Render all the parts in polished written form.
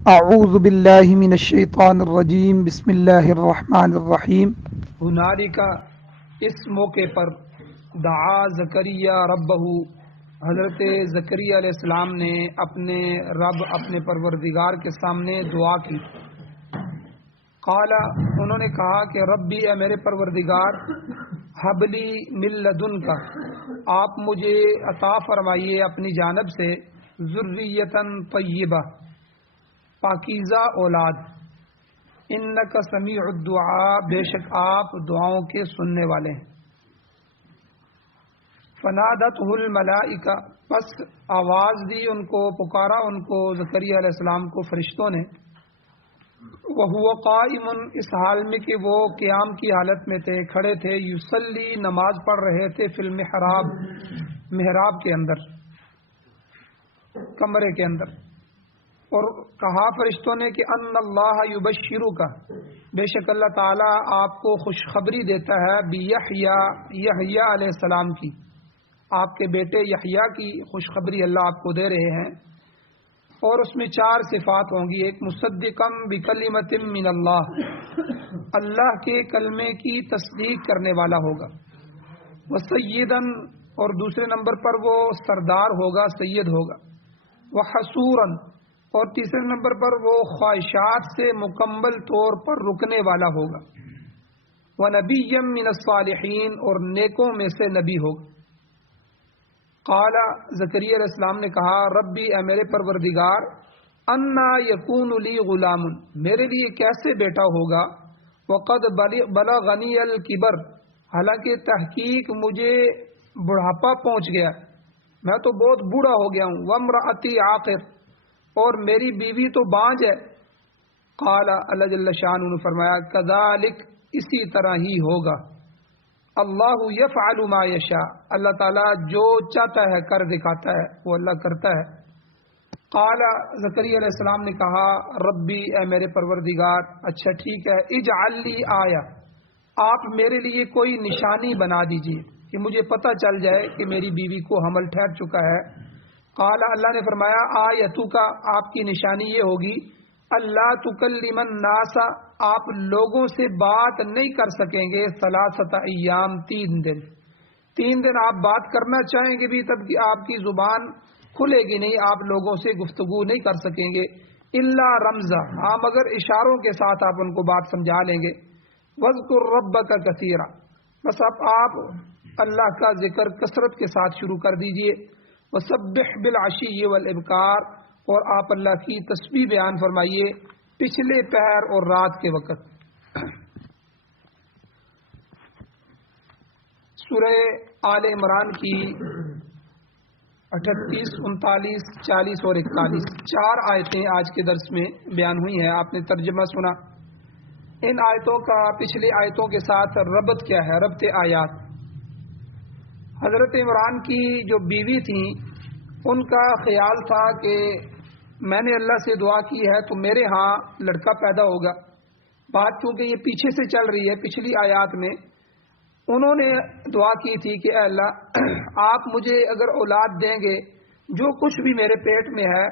اعوذ باللہ من الشیطان الرجیم بسم اللہ الرحمن الرحیم ہنالک اس موقع پر دعا زکریا ربہ، حضرت زکریا علیہ السلام نے اپنے رب اپنے پروردگار کے سامنے دعا کی۔ قال، انہوں نے کہا کہ ربی، اے میرے پروردگار، حبلی من لدنک، آپ مجھے عطا فرمائیے اپنی جانب سے ذریۃ طیبہ، پاکیزہ اولاد، انک سمیع الدعاء، بے شک آپ دعاؤں کے سننے والے ہیں۔ فنادتہ الملائکہ، پس آواز دی ان کو، پکارا ان کو زکریا علیہ السلام کو فرشتوں نے۔ وہو قائم، اس حال میں کہ وہ قیام کی حالت میں تھے، کھڑے تھے، یصلی، نماز پڑھ رہے تھے، فی المحراب، محراب کے اندر، کمرے کے اندر۔ اور کہا فرشتوں نے کہ ان اللہ یبشرک، بے شک اللہ تعالیٰ آپ کو خوشخبری دیتا ہے، بیحییٰ، یحییٰ علیہ السلام کی، آپ کے بیٹے یحییٰ کی خوشخبری اللہ آپ کو دے رہے ہیں۔ اور اس میں 4 صفات ہوں گی۔ ایک، مصدقم بکلمۃ من اللہ، اللہ کے کلمے کی تصدیق کرنے والا ہوگا۔ وسیدن، اور دوسرے نمبر پر وہ سردار ہوگا، سید ہوگا۔ وحصورن، اور تیسرے نمبر پر وہ خواہشات سے مکمل طور پر رکنے والا ہوگا۔ وَنَبِيًّا مِّنَ الصَّالِحِينَ، اور نیکوں میں سے نبی ہوگا۔ قال، زکریا علیہ السلام نے کہا، ربی، اے میرے پروردگار، انا یکون لی غلام، میرے لیے کیسے بیٹا ہوگا، وقد بلغنی الکبر، حالانکہ تحقیق مجھے بڑھاپا پہنچ گیا، میں تو بہت بوڑھا ہو گیا ہوں، وامرأتی عاقر، اور میری بیوی تو بانج ہے۔ قال، اللہ جل شانہ نے فرمایا، کذالک، اسی طرح ہی ہوگا، اللہ یفعل ما یشاء، اللہ تعالیٰ جو چاہتا ہے کر دکھاتا ہے، وہ اللہ کرتا ہے۔ قال، زکریا علیہ السلام نے کہا، ربی، اے میرے پروردگار، اچھا ٹھیک ہے، اجعل لی آیہ، آپ میرے لیے کوئی نشانی بنا دیجیے کہ مجھے پتہ چل جائے کہ میری بیوی کو حمل ٹھہر چکا ہے۔ قال، اللہ نے فرمایا، آیتک، آپ کی نشانی یہ ہوگی، اللہ تکلم الناس، آپ لوگوں سے بات نہیں کر سکیں گے، ثلاثۃ ایام، 3 دن، 3 دن آپ بات کرنا چاہیں گے بھی تب کہ آپ کی زبان کھلے گی نہیں، آپ لوگوں سے گفتگو نہیں کر سکیں گے، الا رمزا، ہاں مگر اشاروں کے ساتھ آپ ان کو بات سمجھا لیں گے۔ واذکر ربک کثیرا، بس اب آپ اللہ کا ذکر کثرت کے ساتھ شروع کر دیجئے۔ وسبح بالعشی والابکار، اور آپ اللہ کی تسبیح بیان فرمائیے پچھلے پہر اور رات کے وقت۔ سورہ آل عمران کی 38، 39، 40 اور 41 4 آیتیں آج کے درس میں بیان ہوئی ہیں، آپ نے ترجمہ سنا۔ ان آیتوں کا پچھلی آیتوں کے ساتھ ربط کیا ہے، ربط آیات۔ حضرت عمران کی جو بیوی تھیں، ان کا خیال تھا کہ میں نے اللہ سے دعا کی ہے تو میرے ہاں لڑکا پیدا ہوگا۔ بات چونکہ یہ پیچھے سے چل رہی ہے، پچھلی آیات میں انہوں نے دعا کی تھی کہ اے اللہ، آپ مجھے اگر اولاد دیں گے، جو کچھ بھی میرے پیٹ میں ہے،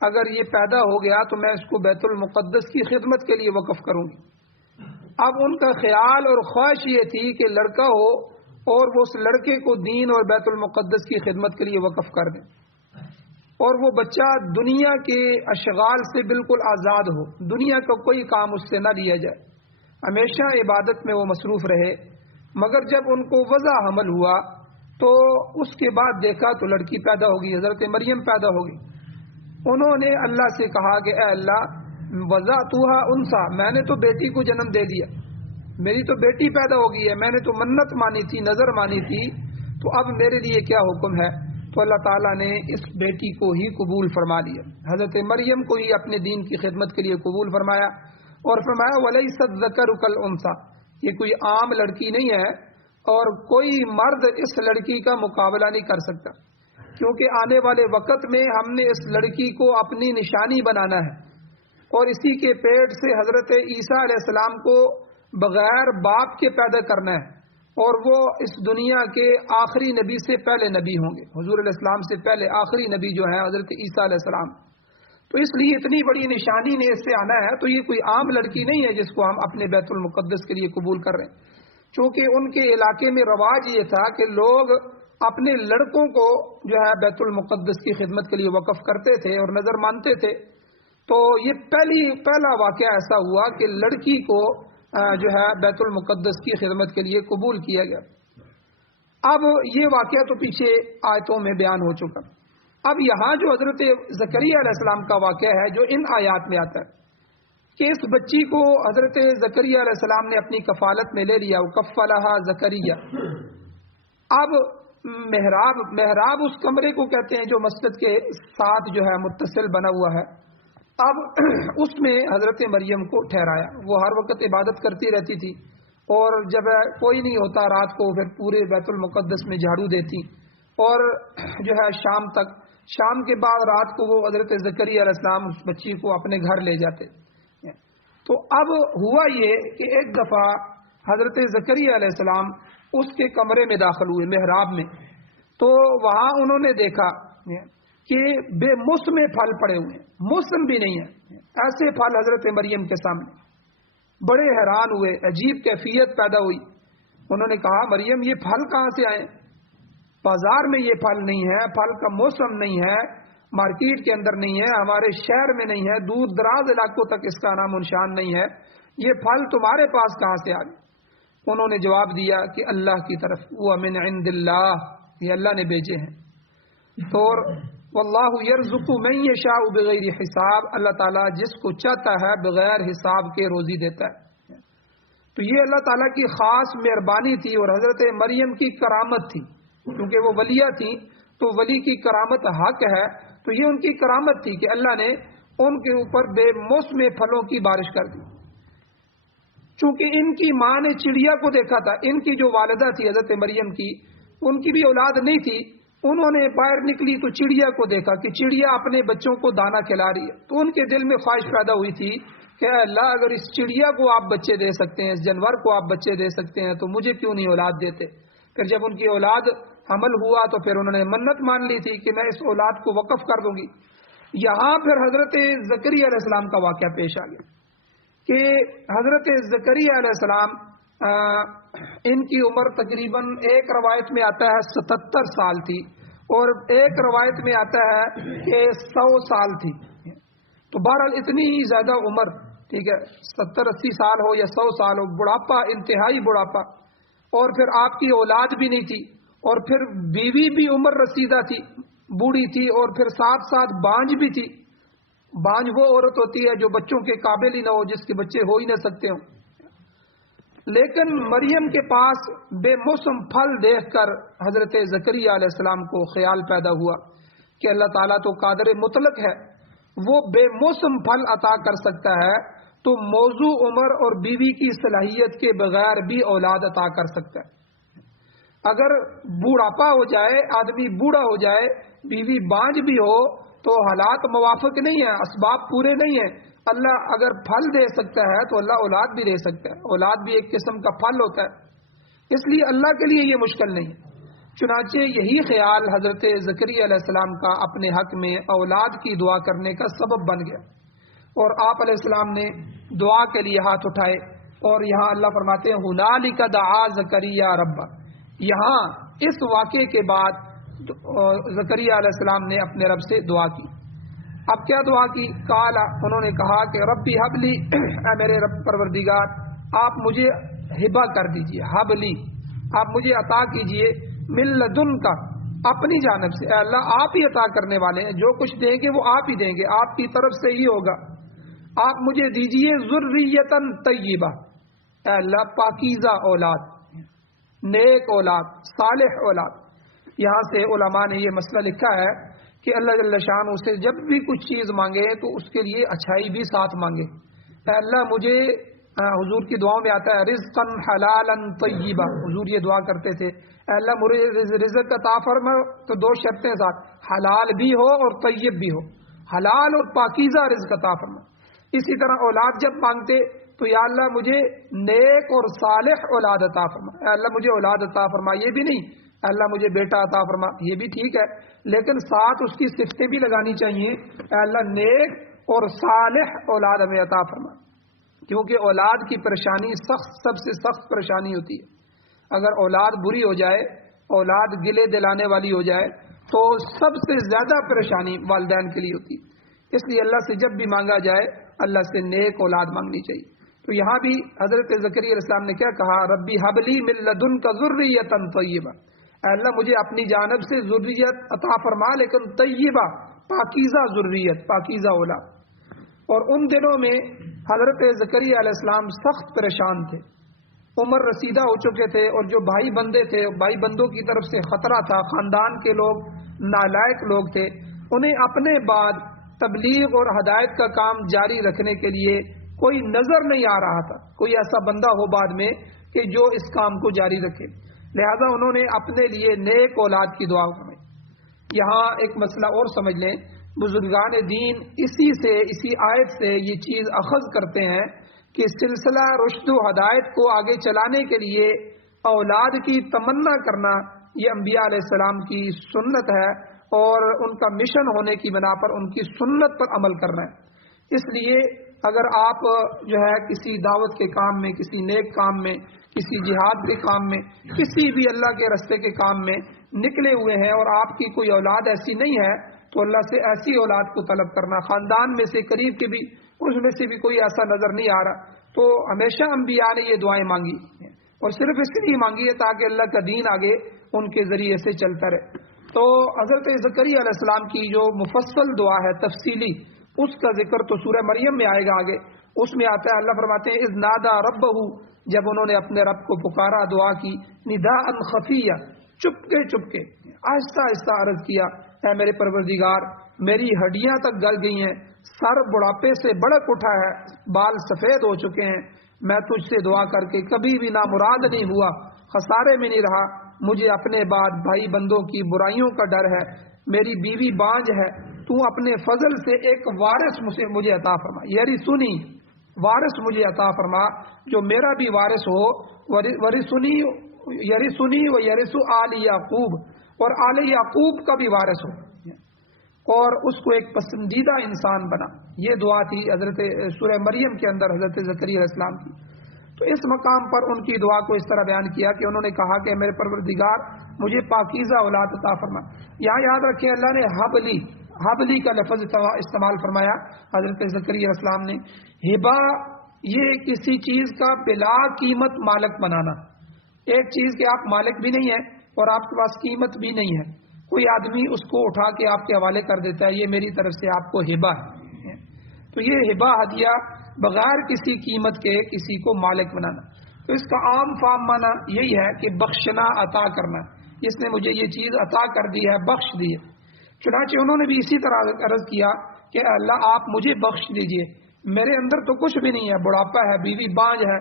اگر یہ پیدا ہو گیا تو میں اس کو بیت المقدس کی خدمت کے لیے وقف کروں گی۔ اب ان کا خیال اور خواہش یہ تھی کہ لڑکا ہو اور وہ اس لڑکے کو دین اور بیت المقدس کی خدمت کے لیے وقف کر دیں، اور وہ بچہ دنیا کے اشغال سے بالکل آزاد ہو، دنیا کا کوئی کام اس سے نہ لیا جائے، ہمیشہ عبادت میں وہ مصروف رہے۔ مگر جب ان کو وضع حمل ہوا تو اس کے بعد دیکھا تو لڑکی پیدا ہوگی، حضرت مریم پیدا ہوگی۔ انہوں نے اللہ سے کہا کہ اے اللہ، وضعتھا انثی، میں نے تو بیٹی کو جنم دے دیا، میری تو بیٹی پیدا ہو گئی ہے، میں نے تو منت مانی تھی، نظر مانی تھی، تو اب میرے لیے کیا حکم ہے؟ تو اللہ تعالیٰ نے اس بیٹی کو ہی قبول فرما لیا، حضرت مریم کو ہی اپنے دین کی خدمت کے لیے قبول فرمایا، اور فرمایا وَلَيْسَ الذَّكَرُ كَالْأُنثىٰ، یہ کوئی عام لڑکی نہیں ہے، اور کوئی مرد اس لڑکی کا مقابلہ نہیں کر سکتا، کیونکہ آنے والے وقت میں ہم نے اس لڑکی کو اپنی نشانی بنانا ہے، اور اسی کے پیٹ سے حضرت عیسیٰ علیہ السلام کو بغیر باپ کے پیدا کرنا ہے، اور وہ اس دنیا کے آخری نبی سے پہلے نبی ہوں گے، حضور علیہ السلام سے پہلے آخری نبی جو ہیں حضرت عیسیٰ علیہ السلام۔ تو اس لیے اتنی بڑی نشانی نے اس سے آنا ہے، تو یہ کوئی عام لڑکی نہیں ہے جس کو ہم اپنے بیت المقدس کے لیے قبول کر رہے ہیں، چونکہ ان کے علاقے میں رواج یہ تھا کہ لوگ اپنے لڑکوں کو جو ہے بیت المقدس کی خدمت کے لیے وقف کرتے تھے اور نظر مانتے تھے۔ تو یہ پہلا واقعہ ایسا ہوا کہ لڑکی کو جو ہے بیت المقدس کی خدمت کے لیے قبول کیا گیا۔ اب یہ واقعہ تو پیچھے آیتوں میں بیان ہو چکا۔ اب یہاں جو حضرت زکریا علیہ السلام کا واقعہ ہے جو ان آیات میں آتا ہے کہ اس بچی کو حضرت زکریا علیہ السلام نے اپنی کفالت میں لے لیا، وکفلھا زکریا۔ اب محراب اس کمرے کو کہتے ہیں جو مسجد کے ساتھ جو ہے متصل بنا ہوا ہے۔ اب اس میں حضرت مریم کو ٹھہرایا، وہ ہر وقت عبادت کرتی رہتی تھی، اور جب کوئی نہیں ہوتا رات کو پھر پورے بیت المقدس میں جھاڑو دیتی، اور جو ہے شام کے بعد رات کو وہ حضرت زکریا علیہ السلام اس بچی کو اپنے گھر لے جاتے۔ تو اب ہوا یہ کہ ایک دفعہ حضرت زکریا علیہ السلام اس کے کمرے میں داخل ہوئے، محراب میں، تو وہاں انہوں نے دیکھا کہ بے موسم پھل پڑے ہوئے ہیں، موسم بھی نہیں ہے، ایسے پھل حضرت مریم کے سامنے۔ بڑے حیران ہوئے، عجیب کیفیت پیدا ہوئی۔ انہوں نے کہا مریم یہ پھل کہاں سے آئے؟ بازار میں یہ پھل نہیں ہے، پھل کا موسم نہیں ہے، مارکیٹ کے اندر نہیں ہے، ہمارے شہر میں نہیں ہے، دور دراز علاقوں تک اس کا نام و نشان نہیں ہے، یہ پھل تمہارے پاس کہاں سے آ گئے؟ انہوں نے جواب دیا کہ اللہ کی طرف، وہ من عند اللہ، یہ اللہ نے بھیجے ہیں۔ تو واللہ یرزق من یشاء بغیر حساب، اللہ تعالیٰ جس کو چاہتا ہے بغیر حساب کے روزی دیتا ہے۔ تو یہ اللہ تعالیٰ کی خاص مہربانی تھی اور حضرت مریم کی کرامت تھی، کیونکہ وہ ولیہ تھی تو ولی کی کرامت حق ہے، تو یہ ان کی کرامت تھی کہ اللہ نے ان کے اوپر بے موسم پھلوں کی بارش کر دی۔ چونکہ ان کی ماں نے چڑیا کو دیکھا تھا، ان کی جو والدہ تھی حضرت مریم کی، ان کی بھی اولاد نہیں تھی، انہوں نے باہر نکلی تو چڑیا کو دیکھا کہ چڑیا اپنے بچوں کو دانا کھلا رہی ہے، تو ان کے دل میں خواہش پیدا ہوئی تھی کہ اللہ اگر اس چڑیا کو آپ بچے دے سکتے ہیں، اس جانور کو آپ بچے دے سکتے ہیں تو مجھے کیوں نہیں اولاد دیتے؟ پھر جب ان کی اولاد حمل ہوا تو پھر انہوں نے منت مان لی تھی کہ میں اس اولاد کو وقف کر دوں گی۔ یہاں پھر حضرت زکریا علیہ السلام کا واقعہ پیش آ گیا کہ حضرت زکریا علیہ السلام ان کی عمر تقریباً ایک روایت میں آتا ہے 77 سال تھی، اور ایک روایت میں آتا ہے کہ 100 سال تھی۔ تو بہرحال اتنی ہی زیادہ عمر، ٹھیک ہے، 70-80 سال ہو یا 100 سال ہو، بڑھاپا، انتہائی بڑھاپا، اور پھر آپ کی اولاد بھی نہیں تھی، اور پھر بیوی بھی عمر رسیدہ تھی، بوڑھی تھی، اور پھر ساتھ ساتھ بانجھ بھی تھی۔ بانجھ وہ عورت ہوتی ہے جو بچوں کے قابل ہی نہ ہو، جس کے بچے ہو ہی نہ سکتے ہوں۔ لیکن مریم کے پاس بے موسم پھل دیکھ کر حضرت زکریا علیہ السلام کو خیال پیدا ہوا کہ اللہ تعالیٰ تو قادر مطلق ہے، وہ بے موسم پھل عطا کر سکتا ہے، تو موضوع عمر اور بیوی کی صلاحیت کے بغیر بھی اولاد عطا کر سکتا ہے۔ اگر بوڑھاپا ہو جائے، آدمی بوڑھا ہو جائے، بیوی بانجھ بھی ہو، تو حالات موافق نہیں ہیں، اسباب پورے نہیں ہیں۔ اللہ اگر پھل دے سکتا ہے تو اللہ اولاد بھی دے سکتا ہے، اولاد بھی ایک قسم کا پھل ہوتا ہے، اس لیے اللہ کے لیے یہ مشکل نہیں ہے۔ چنانچہ یہی خیال حضرت زکریا علیہ السلام کا اپنے حق میں اولاد کی دعا کرنے کا سبب بن گیا، اور آپ علیہ السلام نے دعا کے لیے ہاتھ اٹھائے، اور یہاں اللہ فرماتے ہیں ہنالک دعا زکریا ربہ۔ یہاں اس واقعے کے بعد زکریا علیہ السلام نے اپنے رب سے دعا کی۔ اب کیا دعا کی؟ قال، انہوں نے کہا کہ ربی حبلی، اے میرے رب پروردگار آپ مجھے ہبہ کر دیجئے، حبلی آپ مجھے عطا کیجئے، من لدنک اپنی جانب سے، اے اللہ آپ ہی عطا کرنے والے ہیں، جو کچھ دیں گے وہ آپ ہی دیں گے، آپ کی طرف سے ہی ہوگا، آپ مجھے دیجئے ذریۃ طیبہ، اے اللہ پاکیزہ اولاد، نیک اولاد، صالح اولاد۔ یہاں سے علماء نے یہ مسئلہ لکھا ہے کہ اللہ جل شانہ سے جب بھی کچھ چیز مانگے تو اس کے لیے اچھائی بھی ساتھ مانگے۔ اے اللہ مجھے، حضور کی دعاؤں میں آتا ہے رزقا حلالا طیبا، حضور یہ دعا کرتے تھے، اے اللہ مجھے رزق عطا فرما، تو دو شرطیں ساتھ، حلال بھی ہو اور طیب بھی ہو، حلال اور پاکیزہ رزق عطا فرما۔ اسی طرح اولاد جب مانگتے تو یا اللہ مجھے نیک اور صالح اولاد عطا فرما، اے اللہ مجھے اولاد عطا فرما، یہ بھی نہیں اللہ مجھے بیٹا عطا فرما، یہ بھی ٹھیک ہے، لیکن ساتھ اس کی صفتیں بھی لگانی چاہیے، اے اللہ نیک اور صالح اولاد ہمیں عطا فرما، کیونکہ اولاد کی پریشانی سب سے سخت پریشانی ہوتی ہے۔ اگر اولاد بری ہو جائے، اولاد گلے دلانے والی ہو جائے، تو سب سے زیادہ پریشانی والدین کے لیے ہوتی ہے۔ اس لیے اللہ سے جب بھی مانگا جائے اللہ سے نیک اولاد مانگنی چاہیے۔ تو یہاں بھی حضرت زکریا علیہ السلام نے کیا کہا، ربی حبلی من لدنک ذریۃ طیبہ، اے اللہ مجھے اپنی جانب سے ذریت عطا فرما، لیکن طیبہ پاکیزہ ذریت، پاکیزہ اولاد۔ اور ان دنوں میں حضرت زکریا علیہ السلام سخت پریشان تھے، عمر رسیدہ ہو چکے تھے، اور جو بھائی بندے تھے، بھائی بندوں کی طرف سے خطرہ تھا، خاندان کے لوگ نالائق لوگ تھے، انہیں اپنے بعد تبلیغ اور ہدایت کا کام جاری رکھنے کے لیے کوئی نظر نہیں آ رہا تھا، کوئی ایسا بندہ ہو بعد میں کہ جو اس کام کو جاری رکھے، لہذا انہوں نے اپنے لیے نیک اولاد کی دعا فرمائی۔ یہاں ایک مسئلہ اور سمجھ لیں، بزرگان دین اسی آیت سے یہ چیز اخذ کرتے ہیں کہ سلسلہ رشد و ہدایت کو آگے چلانے کے لیے اولاد کی تمنا کرنا یہ انبیاء علیہ السلام کی سنت ہے، اور ان کا مشن ہونے کی بنا پر ان کی سنت پر عمل کرنا ہے۔ اس لیے اگر آپ جو ہے کسی دعوت کے کام میں، کسی نیک کام میں، کسی جہاد کے کام میں، کسی بھی اللہ کے راستے کے کام میں نکلے ہوئے ہیں اور آپ کی کوئی اولاد ایسی نہیں ہے، تو اللہ سے ایسی اولاد کو طلب کرنا، خاندان میں سے قریب کے بھی اس میں سے بھی کوئی ایسا نظر نہیں آ رہا، تو ہمیشہ انبیاء نے یہ دعائیں مانگی، اور صرف اس لیے مانگی ہے تاکہ اللہ کا دین آگے ان کے ذریعے سے چلتا رہے۔ تو حضرت زکریا علیہ السلام کی جو مفصل دعا ہے تفصیلی، اس کا ذکر تو سورہ مریم میں آئے گا آگے، اس میں آتا ہے، اللہ فرماتے ہیں اذ نادا ربہ، جب انہوں نے اپنے رب کو پکارا، دعا کی، نداء خفیہ، چپکے چپکے، آہستہ آہستہ عرض کیا، اے میرے پروردگار میری ہڈیاں تک گل گئی ہیں، سر بڑھاپے سے بڑک اٹھا ہے، بال سفید ہو چکے ہیں، میں تجھ سے دعا کر کے کبھی بھی نامراد نہیں ہوا، خسارے میں نہیں رہا، مجھے اپنے بعد بھائی بندوں کی برائیوں کا ڈر ہے، میری بیوی بانج ہے، تو اپنے فضل سے ایک وارث مجھے عطا فرما، یرثنی، وارث مجھے عطا فرما جو میرا بھی وارث ہو، یرثنی و یرث آل یعقوب، اور آل یعقوب کا بھی وارث ہو، اور اس کو ایک پسندیدہ انسان بنا۔ یہ دعا تھی حضرت سورہ مریم کے اندر حضرت زکریا علیہ السلام کی۔ تو اس مقام پر ان کی دعا کو اس طرح بیان کیا کہ انہوں نے کہا کہ میرے پروردگار مجھے پاکیزہ اولاد عطا فرما۔ یہاں یاد رکھیں اللہ نے حبلی کا لفظ استعمال فرمایا حضرت زکریا علیہ السلام نے۔ ہبا یہ کسی چیز کا بلا قیمت مالک بنانا، ایک چیز کے آپ مالک بھی نہیں ہیں اور آپ کے پاس قیمت بھی نہیں ہے، کوئی آدمی اس کو اٹھا کے آپ کے حوالے کر دیتا ہے، یہ میری طرف سے آپ کو ہبا ہے، تو یہ ہبا ہدیہ بغیر کسی قیمت کے کسی کو مالک بنانا۔ تو اس کا عام فام معنی یہی ہے کہ بخشنا، عطا کرنا، اس نے مجھے یہ چیز عطا کر دی ہے، بخش دی ہے۔ چنانچہ انہوں نے بھی اسی طرح عرض کیا کہ اللہ آپ مجھے بخش دیجئے، میرے اندر تو کچھ بھی نہیں ہے، بڑھاپا ہے، بیوی بانج ہے،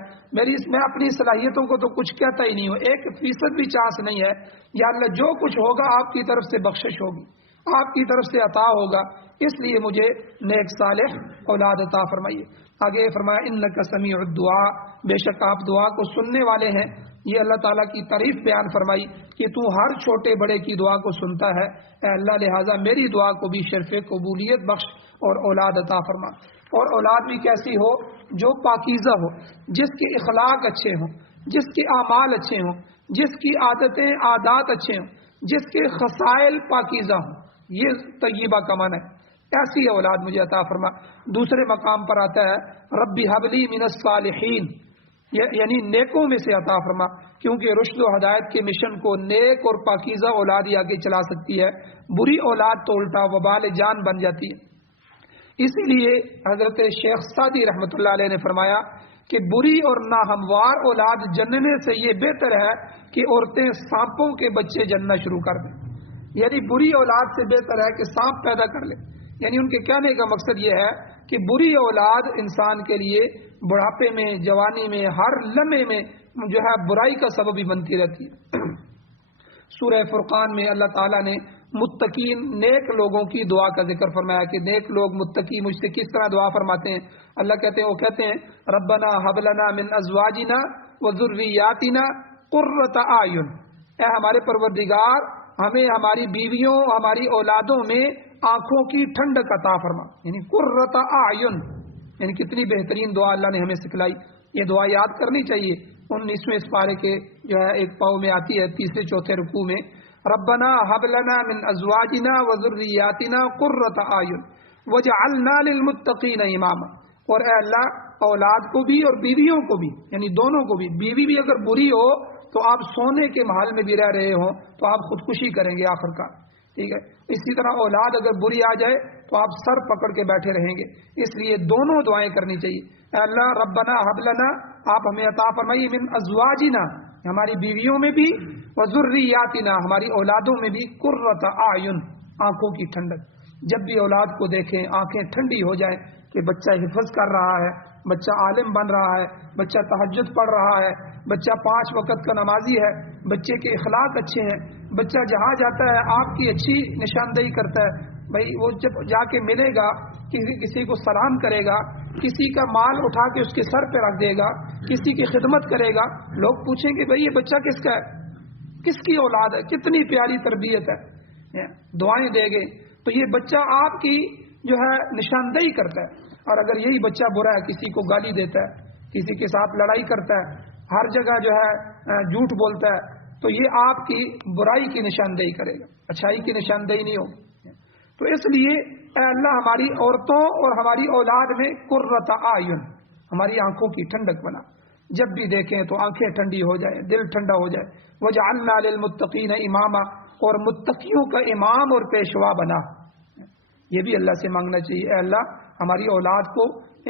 میں اپنی صلاحیتوں کو تو کچھ کہتا ہی نہیں ہوں، 1% بھی چانس نہیں ہے، یا اللہ جو کچھ ہوگا آپ کی طرف سے بخشش ہوگی، آپ کی طرف سے عطا ہوگا، اس لیے مجھے نیک صالح اولاد عطا فرمائیے۔ آگے فرمایا انک سمیع الدعاء، بے شک آپ دعا کو سننے والے ہیں۔ یہ اللہ تعالیٰ کی تعریف بیان فرمائی کہ تو ہر چھوٹے بڑے کی دعا کو سنتا ہے، اے اللہ لہٰذا میری دعا کو بھی شرف قبولیت بخش اور اولاد عطا فرما، اور اولاد بھی کیسی ہو، جو پاکیزہ ہو، جس کے اخلاق اچھے ہوں، جس کے اعمال اچھے ہوں، جس کی عادتیں عادات اچھے ہوں، جس کے خصائل پاکیزہ ہوں، یہ طیبہ کا معنی ہے، ایسی اولاد مجھے عطا فرما۔ دوسرے مقام پر آتا ہے ربی حبلی من الصالحین، یعنی نیکوں میں سے عطا فرما، کیونکہ رشد و ہدایت کے مشن کو نیک اور پاکیزہ اولاد ہی آگے چلا سکتی ہے، بری اولاد تو الٹا وبال جان بن جاتی ہے۔ اسی لیے حضرت شیخ سعدی رحمۃ اللہ علیہ نے فرمایا کہ بری اور ناہموار اولاد جننے سے یہ بہتر ہے کہ عورتیں سانپوں کے بچے جننا شروع کر دیں، یعنی بری اولاد سے بہتر ہے کہ سانپ پیدا کر لیں۔ یعنی ان کے کہنے کا مقصد یہ ہے کہ بری اولاد انسان کے لیے بڑھاپے میں، جوانی میں، ہر لمحے میں جو ہے برائی کا سبب ہی بنتی رہتی ہے۔ سورہ فرقان میں اللہ تعالیٰ نے متقین نیک لوگوں کی دعا کا ذکر فرمایا کہ نیک لوگ متقی مجھ سے کس طرح دعا فرماتے ہیں۔ اللہ کہتے ہیں، وہ کہتے ہیں ربنا حب لنا من ازواجنا و ذریاتنا قرۃ اعین، اے ہمارے پروردگار ہمیں ہماری بیویوں ہماری اولادوں میں آنکھوں کی ٹھنڈک عطا فرما، یعنی قرۃ اعین، یعنی کتنی بہترین دعا اللہ نے ہمیں سکھلائی. یہ دعا یاد کرنی چاہیے. 19ویں پارے کے جو ہے ایک پاؤں میں آتی ہے، تیسرے چوتھے رکوع میں، ربنا هب لنا من ازواجنا وذریاتنا قرۃ اعین وجعلنا للمتقین اماما. اور اے اللہ اولاد کو بھی اور بیویوں کو بھی، یعنی دونوں کو بھی، بیوی بھی اگر بری ہو تو آپ سونے کے محل میں بھی رہ رہے ہوں تو آپ خودکشی کریں گے آخر کار، ٹھیک ہے. اسی طرح اولاد اگر بری آ جائے تو آپ سر پکڑ کے بیٹھے رہیں گے. اس لیے دونوں دعائیں کرنی چاہیے. اے اللہ ربنا حب لنا، آپ ہمیں عطا فرمائیے، من ازواجنا، ہماری بیویوں میں بھی، وذریاتنا، ہماری اولادوں میں بھی، قرۃ اعین، آنکھوں کی ٹھنڈک. جب بھی اولاد کو دیکھیں آنکھیں ٹھنڈی ہو جائیں کہ بچہ حفظ کر رہا ہے، بچہ عالم بن رہا ہے، بچہ تہجد پڑھ رہا ہے، بچہ 5 وقت کا نمازی ہے، بچے کے اخلاق اچھے ہیں، بچہ جہاں جاتا ہے آپ کی اچھی نشاندہی کرتا ہے. بھائی وہ جب جا کے ملے گا، کسی کو سلام کرے گا، کسی کا مال اٹھا کے اس کے سر پہ رکھ دے گا، کسی کی خدمت کرے گا، لوگ پوچھیں گے بھائی یہ بچہ کس کا ہے، کس کی اولاد ہے، کتنی پیاری تربیت ہے. دعائیں دے گے تو یہ بچہ آپ کی جو ہے نشاندہی کرتا ہے. اور اگر یہی بچہ برا ہے، کسی کو گالی دیتا ہے، کسی کے ساتھ لڑائی کرتا ہے، ہر جگہ جو ہے جھوٹ بولتا ہے، تو یہ آپ کی برائی کی نشاندہی کرے گا، اچھائی کی نشاندہی نہیں ہوگی. تو اس لیے اے اللہ ہماری عورتوں اور ہماری اولاد میں قرۃ اعین، ہماری آنکھوں کی ٹھنڈک بنا. جب بھی دیکھیں تو آنکھیں ٹھنڈی ہو جائیں، دل ٹھنڈا ہو جائے. وجعلنا للمتقین اماما، اور متقیوں کا امام اور پیشوا بنا. یہ بھی اللہ سے مانگنا چاہیے، اے اللہ ہماری اولاد کو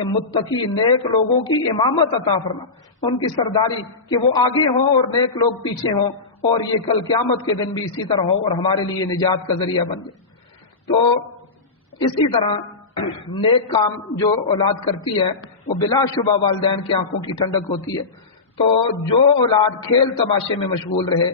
متقی نیک لوگوں کی امامت عطا فرما، ان کی سرداری، کہ وہ آگے ہوں اور نیک لوگ پیچھے ہوں، اور یہ کل قیامت کے دن بھی اسی طرح ہو اور ہمارے لیے نجات کا ذریعہ بن جائے. تو اسی طرح نیک کام جو اولاد کرتی ہے وہ بلا شبہ والدین کی آنکھوں کی ٹھنڈک ہوتی ہے. تو جو اولاد کھیل تماشے میں مشغول رہے،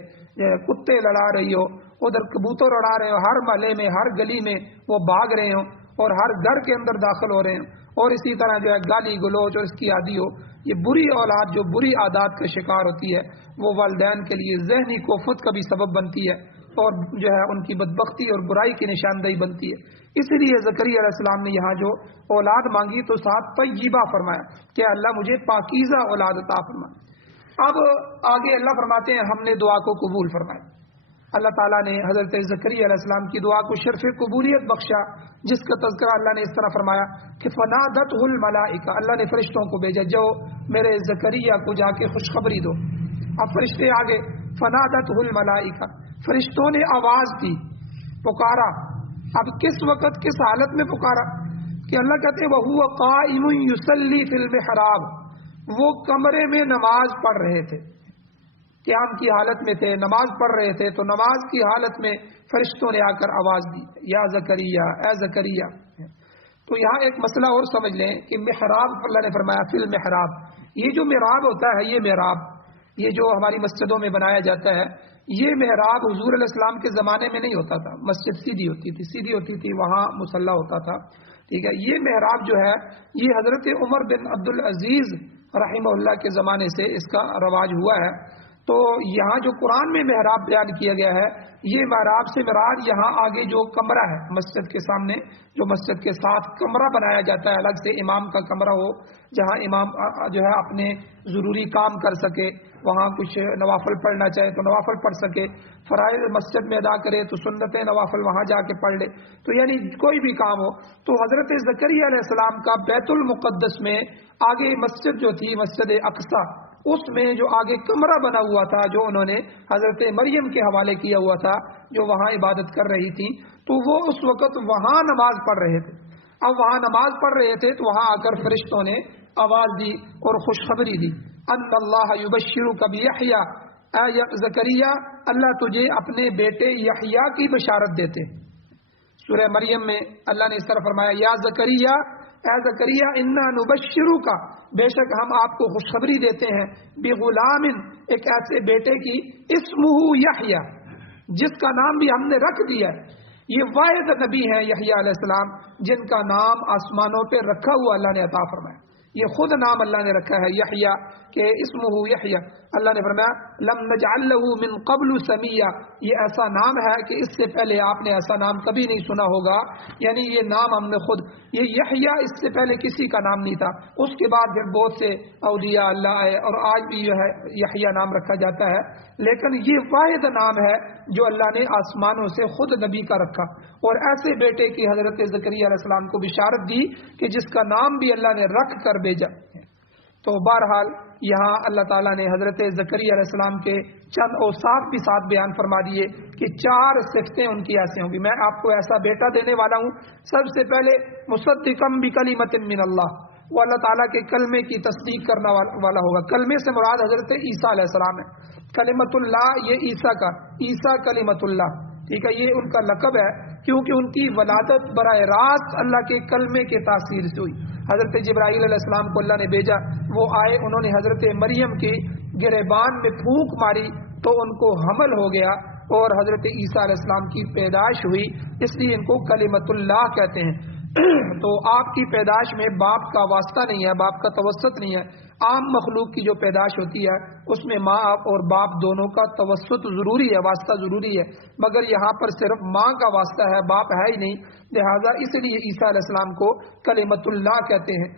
کتے لڑا رہی ہو، ادھر کبوتر اڑا رہے ہو، ہر محلے میں ہر گلی میں وہ بھاگ رہے ہوں اور ہر گھر کے اندر داخل ہو رہے ہیں، اور اسی طرح جو ہے گالی گلوچ اور اس کی عادی ہو، یہ بری اولاد جو بری عادات کا شکار ہوتی ہے وہ والدین کے لیے ذہنی کوفت کا بھی سبب بنتی ہے، اور جو ہے ان کی بدبختی اور برائی کی نشاندہی بنتی ہے. اسی لیے زکریا علیہ السلام نے یہاں جو اولاد مانگی تو ساتھ طیبہ فرمایا کہ اللہ مجھے پاکیزہ اولاد عطا فرما. اب آگے اللہ فرماتے ہیں ہم نے دعا کو قبول فرمایا. اللہ تعالیٰ نے حضرت زکریا علیہ السلام کی دعا کو شرف قبولیت بخشا، جس کا تذکرہ اللہ نے اس طرح فرمایا کہ فنادتہ الملائکہ، اللہ نے فرشتوں کو بھیجا جو میرے زکریا کو جا کے خوشخبری دو. اب فرشتے آگے، فنادتہ الملائکہ، فرشتوں نے آواز دی، پکارا. اب کس وقت کس حالت میں پکارا کہ اللہ کہتے ہیں وَهُوَ قَائِمٌ يُصَلِّي فِي الْمِحْرَابِ، وہ کمرے میں نماز پڑھ رہے تھے، قیام کی حالت میں تھے، نماز پڑھ رہے تھے. تو نماز کی حالت میں فرشتوں نے آ کر آواز دی یا زکریا، اے زکریا. تو یہاں ایک مسئلہ اور سمجھ لیں کہ محراب اللہ نے فرمایا فی المحراب، یہ جو محراب ہوتا ہے، یہ محراب یہ جو ہماری مسجدوں میں بنایا جاتا ہے، یہ محراب حضور علیہ السلام کے زمانے میں نہیں ہوتا تھا. مسجد سیدھی ہوتی تھی، وہاں مصلی ہوتا تھا، ٹھیک ہے. یہ محراب جو ہے یہ حضرت عمر بن عبد العزیز رحمہ اللہ کے زمانے سے اس کا رواج ہوا ہے. تو یہاں جو قرآن میں محراب بیان کیا گیا ہے، یہ محراب سے مراد یہاں آگے جو کمرہ ہے مسجد کے سامنے، جو مسجد کے ساتھ کمرہ بنایا جاتا ہے الگ سے، امام کا کمرہ ہو جہاں امام جو ہے اپنے ضروری کام کر سکے، وہاں کچھ نوافل پڑھنا چاہے تو نوافل پڑھ سکے، فرائض مسجد میں ادا کرے تو سنت نوافل وہاں جا کے پڑھ لے. تو یعنی کوئی بھی کام ہو. تو حضرت زکریا علیہ السلام کا بیت المقدس میں آگے مسجد جو تھی، مسجد اقصی، اس میں جو آگے کمرہ بنا ہوا تھا جو انہوں نے حضرت مریم کے حوالے کیا ہوا تھا، جو وہاں عبادت کر رہی تھی، تو وہ اس وقت وہاں نماز پڑھ رہے تھے. اب وہاں نماز پڑھ رہے تھے تو وہاں آ کر فرشتوں نے آواز دی اور خوشخبری دی، ان اللہ یبشرک بیحییٰ، اے زکریا اللہ تجھے اپنے بیٹے یحییٰ کی بشارت دیتے. سورہ مریم میں اللہ نے اس طرح فرمایا یا زکریا، اے زکریا انا نبشرک، بے شک ہم آپ کو خوشخبری دیتے ہیں، بغلام، ایک ایسے بیٹے کی، اسمہ یحییٰ، جس کا نام بھی ہم نے رکھ دیا ہے. یہ واحد نبی ہیں یحییٰ علیہ السلام جن کا نام آسمانوں پہ رکھا ہوا اللہ نے عطا فرمایا. یہ خود نام اللہ نے رکھا ہے یحییٰ کہ اسمہ یحییٰ. اللہ نے فرمایا لم نجعل له من قبل سمیہ، یہ ایسا نام ہے کہ اس سے پہلے آپ نے ایسا نام کبھی نہیں سنا ہوگا، یعنی یہ نام ہم نے خود، یہ یحییٰ اس سے پہلے کسی کا نام نہیں تھا، اس کے بعد پھر بہت سے اولیاء اللہ آئے اور آج بھی جو ہے یحییٰ نام رکھا جاتا ہے، لیکن یہ واحد نام ہے جو اللہ نے آسمانوں سے خود نبی کا رکھا، اور ایسے بیٹے کی حضرت زکریا علیہ السلام کو بشارت دی کہ جس کا نام بھی اللہ نے رکھ کر بھیجا۔ تو بہرحال یہاں اللہ تعالیٰ نے حضرت زکریا علیہ السلام کے چند اوصاف بھی ساتھ بیان فرما دیے کہ 4 صفتیں ان کی ایسے ہوں گی، میں آپ کو ایسا بیٹا دینے والا ہوں۔ سب سے پہلے مصدقا بکلمۃ من اللہ، وہ اللہ تعالیٰ کے کلمے کی تصدیق کرنے والا ہوگا۔ کلمے سے مراد حضرت عیسیٰ علیہ السلام ہے، کلمۃ اللہ یہ عیسیٰ کا، عیسیٰ کلمۃ اللہ، ٹھیک ہے، یہ ان کا لقب ہے کیونکہ ان کی ولادت براہ راست اللہ کے کلمے کے تاثیر سے ہوئی۔ حضرت جبرائیل علیہ السلام کو اللہ نے بھیجا، وہ آئے، انہوں نے حضرت مریم کی گریبان میں پھونک ماری تو ان کو حمل ہو گیا اور حضرت عیسیٰ علیہ السلام کی پیدائش ہوئی، اس لیے ان کو کلمۃ اللہ کہتے ہیں۔ تو آپ کی پیدائش میں باپ کا واسطہ نہیں ہے، باپ کا توسط نہیں ہے۔ عام مخلوق کی جو پیدائش ہوتی ہے اس میں ماں اور باپ دونوں کا توسط ضروری ہے، واسطہ ضروری ہے، مگر یہاں پر صرف ماں کا واسطہ ہے، باپ ہے ہی نہیں، لہذا اس لیے عیسیٰ علیہ السلام کو کلمۃ اللہ کہتے ہیں۔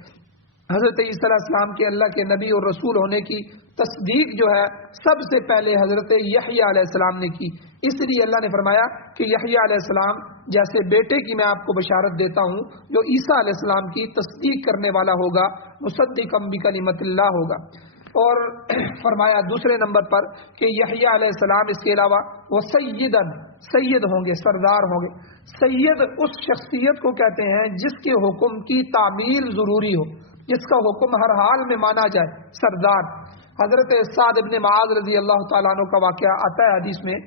حضرت عیسیٰ علیہ السلام کے اللہ کے نبی اور رسول ہونے کی تصدیق جو ہے سب سے پہلے حضرت یحییٰ علیہ السلام نے کی، اس لیے اللہ نے فرمایا کہ یحییٰ علیہ السلام جیسے بیٹے کی میں آپ کو بشارت دیتا ہوں جو عیسیٰ علیہ السلام کی تصدیق کرنے والا ہوگا، مصدقا بکلمۃ اللہ ہوگا۔ اور فرمایا دوسرے نمبر پر کہ یحییٰ علیہ السلام اس کے علاوہ وہ سید ہوں گے، سردار ہوں گے۔ سید اس شخصیت کو کہتے ہیں جس کے حکم کی تعمیل ضروری ہو، جس کا حکم ہر حال میں مانا جائے، سردار۔ حضرت سعد ابن معاذ رضی اللہ تعالیٰ عنہ کا واقعہ آتا ہے حدیث میں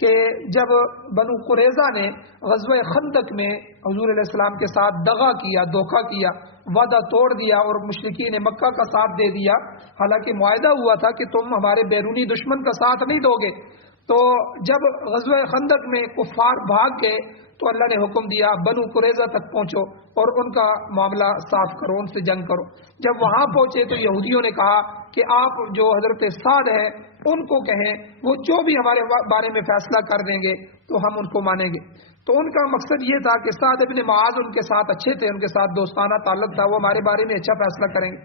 کہ جب بنو قریظہ نے غزوہ خندق میں حضور علیہ السلام کے ساتھ دغا کیا، دھوکہ کیا، وعدہ توڑ دیا اور مشرکین مکہ کا ساتھ دے دیا، حالانکہ معاہدہ ہوا تھا کہ تم ہمارے بیرونی دشمن کا ساتھ نہیں دو گے، تو جب غزوہ خندق میں کفار بھاگ گئے تو اللہ نے حکم دیا بنو قریظہ تک پہنچو اور ان کا معاملہ صاف کرو، ان سے جنگ کرو۔ جب وہاں پہنچے تو یہودیوں نے کہا کہ آپ جو حضرت سعد ہیں ان کو کہیں، وہ جو بھی ہمارے بارے میں فیصلہ کر دیں گے تو ہم ان کو مانیں گے۔ تو ان کا مقصد یہ تھا کہ سعد ابن معاذ ان کے ساتھ اچھے تھے، ان کے ساتھ دوستانہ تعلق تھا، وہ ہمارے بارے میں اچھا فیصلہ کریں گے۔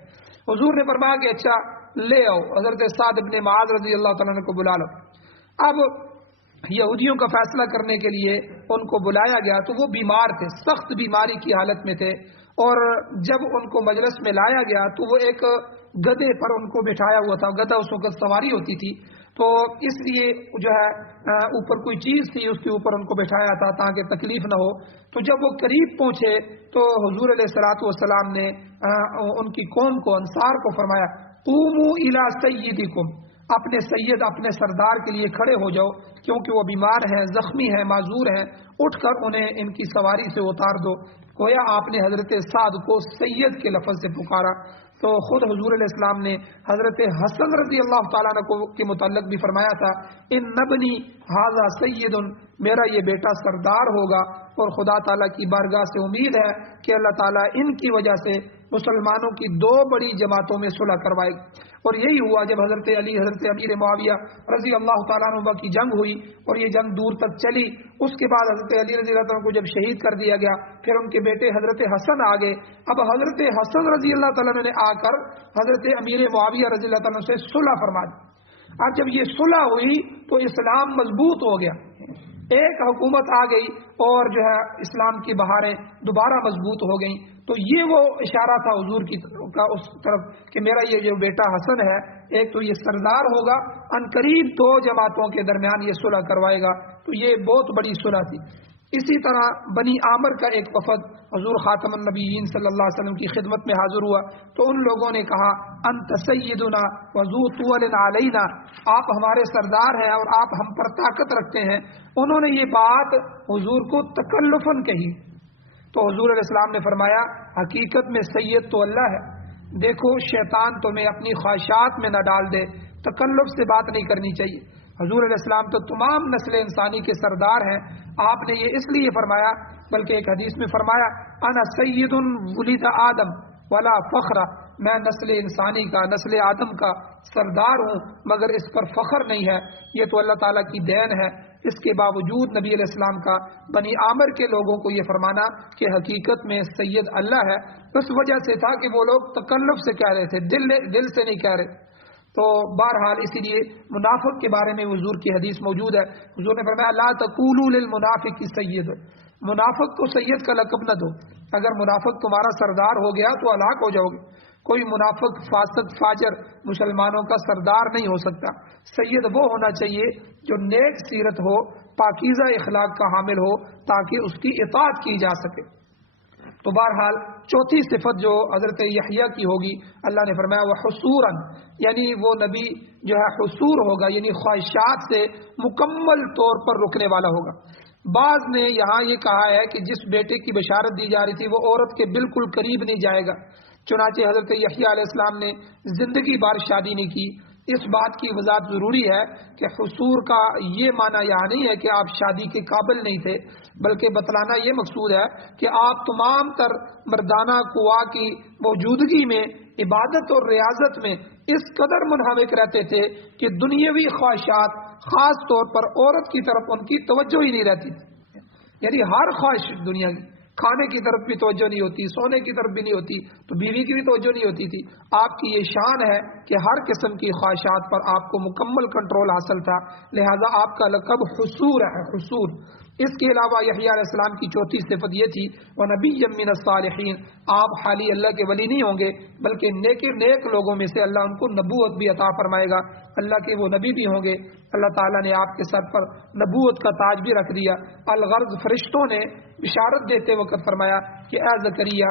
حضور نے فرمایا کہ اچھا لے آؤ، حضرت سعد ابن معاذ رضی اللہ تعالیٰ عنہ کو بلا لو۔ اب یہودیوں کا فیصلہ کرنے کے لیے ان کو بلایا گیا تو وہ بیمار تھے، سخت بیماری کی حالت میں تھے، اور جب ان کو مجلس میں لایا گیا تو وہ ایک گدھے پر ان کو بٹھایا ہوا تھا، گدھا اس وقت سواری ہوتی تھی، تو اس لیے جو ہے اوپر کوئی چیز تھی اس کے اوپر ان کو بٹھایا تھا تاکہ تکلیف نہ ہو۔ تو جب وہ قریب پہنچے تو حضور علیہ الصلوۃ والسلام نے ان کی قوم کو، انصار کو فرمایا قوموا الی سیدکم، اپنے سید، اپنے سردار کے لیے کھڑے ہو جاؤ، کیونکہ وہ بیمار ہیں، زخمی ہیں، معذور ہیں، اٹھ کر انہیں ان کی سواری سے اتار دو۔ گویا آپ نے حضرت سعد کو سید کے لفظ سے پکارا۔ تو خود حضور علیہ السلام نے حضرت حسن رضی اللہ تعالیٰ عنہ کے متعلق بھی فرمایا تھا ان نبنی ھذا سید، میرا یہ بیٹا سردار ہوگا، اور خدا تعالیٰ کی بارگاہ سے امید ہے کہ اللہ تعالیٰ ان کی وجہ سے مسلمانوں کی 2 بڑی جماعتوں میں صلح کروائے گی۔ اور یہی ہوا جب حضرت علی، حضرت امیر معاویہ رضی اللہ تعالیٰ عنہ کی جنگ ہوئی اور یہ جنگ دور تک چلی، اس کے بعد حضرت علی رضی اللہ عنہ کو جب شہید کر دیا گیا، پھر ان کے بیٹے حضرت حسن آ گئے۔ اب حضرت حسن رضی اللہ تعالیٰ عنہ نے آ کر حضرت امیر معاویہ رضی اللہ تعالیٰ عنہ سے صلح فرما دی۔ اب جب یہ صلح ہوئی تو اسلام مضبوط ہو گیا، ایک حکومت آ گئی اور جو ہے اسلام کی بہاریں دوبارہ مضبوط ہو گئیں۔ تو یہ وہ اشارہ تھا حضور کی کا اس طرف کہ میرا یہ جو بیٹا حسن ہے، ایک تو یہ سردار ہوگا، ان قریب 2 جماعتوں کے درمیان یہ صلح کروائے گا، تو یہ بہت بڑی صلح تھی۔ اسی طرح بنی عامر کا ایک وفد حضور خاتم النبیین صلی اللہ علیہ وسلم کی خدمت میں حاضر ہوا، تو ان لوگوں نے کہا انت سیدنا وذو طول علینا، آپ ہمارے سردار ہیں اور آپ ہم پر طاقت رکھتے ہیں۔ انہوں نے یہ بات حضور کو تکلفاً کہی، تو حضور علیہ السلام نے فرمایا حقیقت میں سید تو اللہ ہے، دیکھو شیطان تمہیں اپنی خواہشات میں نہ ڈال دے، تکلف سے بات نہیں کرنی چاہیے۔ حضور علیہ السلام تو تمام نسل انسانی کے سردار ہیں، آپ نے یہ اس لیے فرمایا، بلکہ ایک حدیث میں فرمایا انا سید ولد آدم ولا فخر، میں نسل انسانی کا، نسل آدم کا سردار ہوں، مگر اس پر فخر نہیں ہے، یہ تو اللہ تعالیٰ کی دین ہے۔ اس کے باوجود نبی علیہ السلام کا بنی عامر کے لوگوں کو یہ فرمانا کہ حقیقت میں سید اللہ ہے، اس وجہ سے تھا کہ وہ لوگ تکلف سے کہہ رہے تھے، دل سے نہیں کہہ رہے۔ تو بہرحال اسی لیے منافق کے بارے میں حضور کی حدیث موجود ہے، حضور نے فرمایا لا تقولوا للمنافق سید، منافق کو سید کا لقب نہ دو، اگر منافق تمہارا سردار ہو گیا تو ہلاک ہو جاؤ گے۔ کوئی منافق فاسق فاجر مسلمانوں کا سردار نہیں ہو سکتا۔ سید وہ ہونا چاہیے جو نیک سیرت ہو، پاکیزہ اخلاق کا حامل ہو، تاکہ اس کی اطاعت کی جا سکے۔ تو بہرحال چوتھی صفت جو حضرت یحییٰ کی ہوگی، اللہ نے فرمایا وہ حصوراً، یعنی وہ نبی جو ہے حصور ہوگا، یعنی خواہشات سے مکمل طور پر رکنے والا ہوگا۔ بعض نے یہاں یہ کہا ہے کہ جس بیٹے کی بشارت دی جا رہی تھی وہ عورت کے بالکل قریب نہیں جائے گا، چنانچہ حضرت یحییٰ علیہ السلام نے زندگی بھر شادی نہیں کی۔ اس بات کی وضاحت ضروری ہے کہ حصور کا یہ معنی یہاں نہیں ہے کہ آپ شادی کے قابل نہیں تھے، بلکہ بتلانا یہ مقصود ہے کہ آپ تمام تر مردانہ قوا کی موجودگی میں عبادت اور ریاضت میں اس قدر منہمک رہتے تھے کہ دنیاوی خواہشات، خاص طور پر عورت کی طرف ان کی توجہ ہی نہیں رہتی تھی، یعنی ہر خواہش دنیا کی، کھانے کی طرف بھی توجہ نہیں ہوتی، سونے کی طرف بھی نہیں ہوتی، تو بیوی کی بھی توجہ نہیں ہوتی تھی۔ آپ کی یہ شان ہے کہ ہر قسم کی خواہشات پر آپ کو مکمل کنٹرول حاصل تھا، لہذا آپ کا لقب حصور ہے، حصور۔ اس کے علاوہ یحییٰ علیہ السلام کی چوتھی صفت یہ تھی وَنَبِيًّا مِّنَ الصَّالِحِينَ، آپ خالی اللہ کے ولی نہیں ہوں گے بلکہ نیک لوگوں میں سے اللہ ان کو نبوت بھی عطا فرمائے گا، اللہ کے وہ نبی بھی ہوں گے۔ اللہ تعالیٰ نے آپ کے سر پر نبوت کا تاج بھی رکھ دیا۔ الغرض فرشتوں نے بشارت دیتے وقت فرمایا کہ اے زکریا،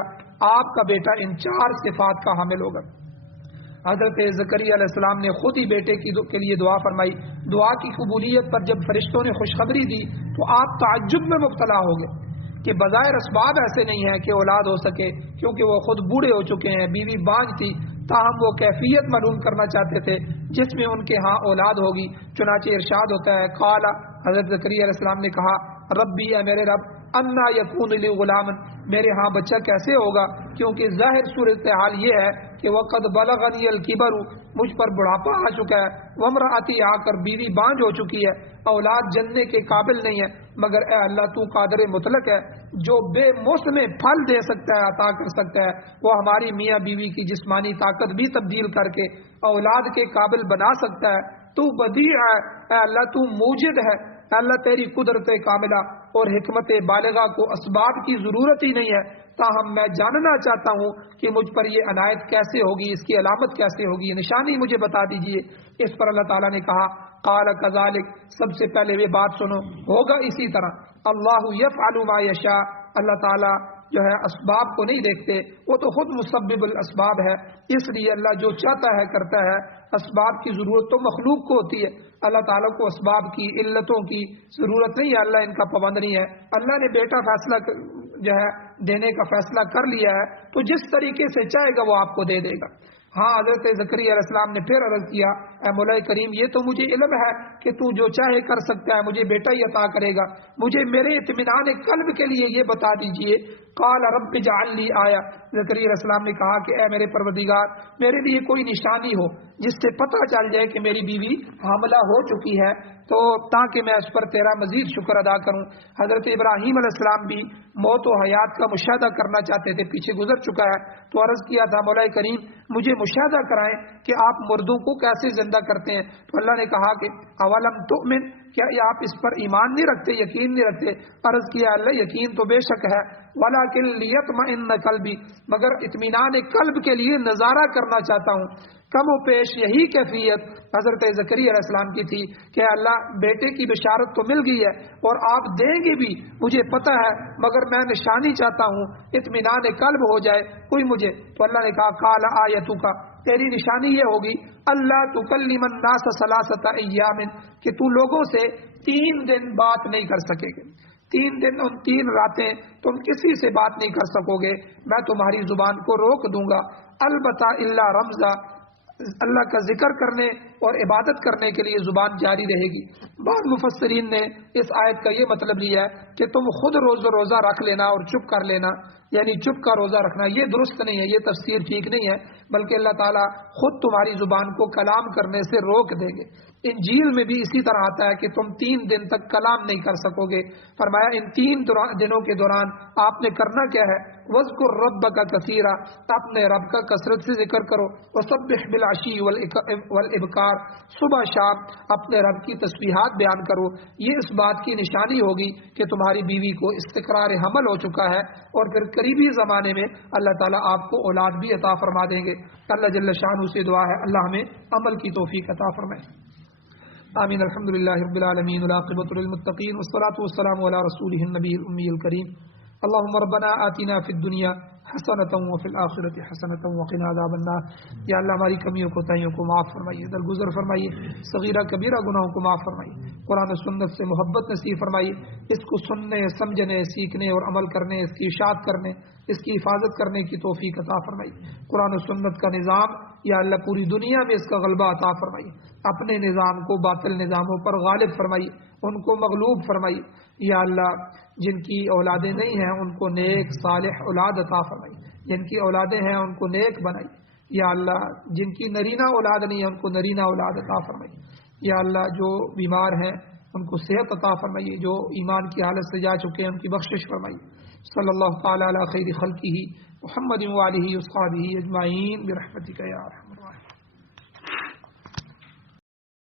آپ کا بیٹا ان 4 صفات کا حامل ہوگا۔ حضرت زکریا علیہ السلام نے خود ہی بیٹے کے لیے دعا فرمائی۔ دعا کی قبولیت پر جب فرشتوں نے خوشخبری دی تو آپ تعجب میں مبتلا ہو گئے کہ بظاہر اسباب ایسے نہیں ہیں کہ اولاد ہو سکے، کیونکہ وہ خود بوڑھے ہو چکے ہیں، بیوی بانجھ تھی، تاہم وہ کیفیت معلوم کرنا چاہتے تھے جس میں ان کے ہاں اولاد ہوگی۔ چنانچہ ارشاد ہوتا ہے قال، حضرت زکریا علیہ السلام نے کہا ربی، اے میرے رب، انا یکون لی غلام، میرے ہاں بچہ کیسے ہوگا، کیونکہ ظاہر صورتحال یہ ہے کہ وقد بلغنی الکبر، مجھ پر بڑھاپا آ چکا ہے، وامرأتی، آ کر بیوی بانجھ ہو چکی ہے، اولاد جننے کے قابل نہیں ہے، مگر اے اللہ تو قادر مطلق ہے، جو بے موسم پھل دے سکتا ہے، عطا کر سکتا ہے، وہ ہماری میاں بیوی کی جسمانی طاقت بھی تبدیل کر کے اولاد کے قابل بنا سکتا ہے۔ تو بدیع ہے، اے اللہ تو موجد ہے، اے اللہ تیری قدرت کاملہ اور حکمت بالغہ کو اسباب کی ضرورت ہی نہیں ہے، تاہم میں جاننا چاہتا ہوں کہ مجھ پر یہ عنایت کیسے ہوگی، اس کی علامت کیسے ہوگی، یہ نشانی مجھے بتا دیجئے۔ اس پر اللہ تعالیٰ نے کہا قال کذالک، سب سے پہلے یہ بات سنو، ہوگا اسی طرح، اللہ یفعل ما یشاء، اللہ تعالیٰ جو ہے اسباب کو نہیں دیکھتے، وہ تو خود مسبب الاسباب ہے، اس لیے اللہ جو چاہتا ہے کرتا ہے۔ اسباب کی ضرورت تو مخلوق کو ہوتی ہے، اللہ تعالیٰ کو اسباب کی، علتوں کی ضرورت نہیں ہے، اللہ ان کا پابند نہیں ہے۔ اللہ نے بیٹا فیصلہ جو ہے دینے کا فیصلہ کر لیا ہے تو جس طریقے سے چاہے گا وہ آپ کو دے دے گا۔ ہاں حضرت زکریا علیہ السلام نے پھر عرض کیا اے مولا کریم، یہ تو مجھے علم ہے کہ تو جو چاہے کر سکتا ہے، مجھے بیٹا ہی عطا کرے گا، مجھے میرے اطمینان قلب کے لیے یہ بتا دیجئے۔ قال رب اجعل لی آیا، زکریا علیہ السلام نے کہا کہ اے میرے پروردگار، میرے لیے کوئی نشانی ہو جس سے پتہ چل جائے کہ میری بیوی حاملہ ہو چکی ہے، تو تاکہ میں اس پر تیرا مزید شکر ادا کروں۔ حضرت ابراہیم علیہ السلام بھی موت و حیات کا مشاہدہ کرنا چاہتے تھے، پیچھے گزر چکا ہے، تو عرض کیا تھا مولا کریم مجھے مشاہدہ کرائیں کہ آپ مردوں کو کیسے زندہ کرتے ہیں، تو اللہ نے کہا کہ اولم تؤمن، کیا آپ اس پر ایمان نہیں رکھتے، یقین نہیں رکھتے؟ عرض کیا اللہ یقین تو بے شک ہے، ولکن لیطمئن قلبی، مگر اطمینان قلب کے لیے نظارہ کرنا چاہتا ہوں۔ کم و پیش یہی کیفیت حضرت زکریا علیہ السلام کی تھی کہ اللہ بیٹے کی بشارت تو مل گئی ہے اور آپ دیں گے بھی، مجھے پتہ ہے، مگر میں نشانی چاہتا ہوں، اطمینان قلب ہو جائے کوئی مجھے۔ تو اللہ نے کہا قال آیتک، تیری نشانی یہ ہوگی اللہ تکلم الناس ثلاثۃ ایام، کہ تو لوگوں سے 3 دن بات نہیں کر سکے گے، 3 دن ان 3 راتیں تم کسی سے بات نہیں کر سکو گے، میں تمہاری زبان کو روک دوں گا، البتہ الا رمزا، اللہ کا ذکر کرنے اور عبادت کرنے کے لیے زبان جاری رہے گی۔ بعض مفسرین نے اس آیت کا یہ مطلب لیا ہے کہ تم خود روزہ رکھ لینا اور چپ کر لینا، یعنی چپ کا روزہ رکھنا، یہ درست نہیں ہے، یہ تفسیر ٹھیک نہیں ہے، بلکہ اللہ تعالیٰ خود تمہاری زبان کو کلام کرنے سے روک دیں گے۔ انجیل میں بھی اسی طرح آتا ہے کہ تم 3 دن تک کلام نہیں کر سکو گے۔ فرمایا ان 3 دنوں کے دوران آپ نے کرنا کیا ہے؟ وَاذْكُرْ رَبَّكَ كَثِيرًا، اپنے رب کا کثرت سے ذکر کرو، وَسَبِّحْ بِالْعَشِيِّ وَالْإِبْكَارِ، صبح شام اپنے رب کی تسبیحات بیان کرو۔ یہ اس بات کی نشانی ہوگی کہ تمہاری بیوی کو استقرار حمل ہو چکا ہے، اور پھر قریبی زمانے میں اللہ تعالیٰ آپ کو اولاد بھی عطا فرما دیں گے۔ اللہ جل شانہ سے دعا ہے اللہ ہمیں عمل کی توفیق عطا فرمائے۔ آمین۔ الحمدللہ رب العالمین، والعاقبۃ للمتقین، والصلاۃ والسلام علی رسولہ النبی الأمی الکریم۔ اللهم ربنا آتنا فی الدنیا حسنۃ وفی الآخرۃ حسنۃ وقنا عذاب النار۔ یا اللہ ہماری کمیوں کوتاہیوں کو معاف فرمائیے، درگزر فرمائیے، صغیرہ کبیرہ گناہوں کو معاف فرمائیے، قرآن و سنت سے محبت نصیب فرمائیے، اس کو سننے، سمجھنے، سیکھنے اور عمل کرنے، اس کی اشاعت کرنے، اس کی حفاظت کرنے کی توفیق عطا فرمائیے۔ قرآن و سنت کا نظام یا اللہ پوری دنیا میں اس کا غلبہ عطا فرمائیے، اپنے نظام کو باطل نظاموں پر غالب فرمائیے، ان کو مغلوب فرمائیے۔ یا اللہ جن کی اولادیں نہیں ہیں ان کو نیک صالح اولاد عطا فرمائیے، جن کی اولادیں ہیں ان کو نیک بنائیے۔ یا اللہ جن کی نرینہ اولاد نہیں ہے ان کو نرینہ اولاد عطا فرمائیے۔ یا اللہ جو بیمار ہیں ان کو صحت عطا فرمائیے، جو ایمان کی حالت سے جا چکے ہیں ان کی بخشش فرمائیے۔ صلی اللہ تعالی علی خیر خلقہ محمد وآلہ وصحبہ اجمعین برحمتک یا ارحم۔